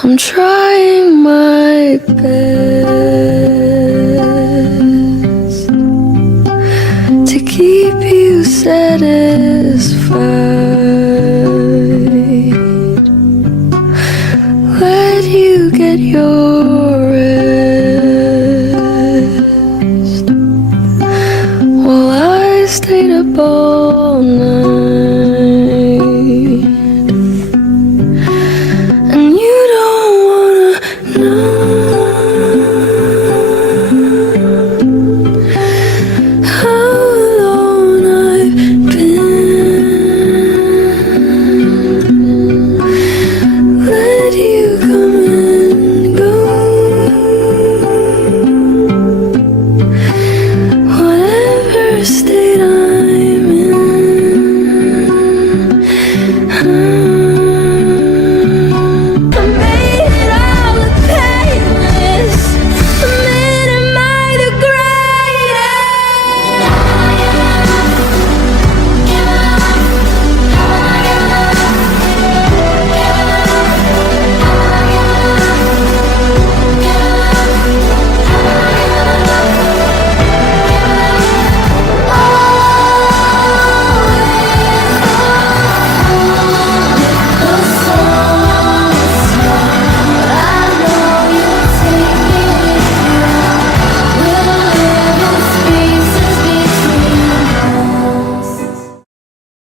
I'm trying my best to keep you satisfied. Let you get your rest while I stayed up all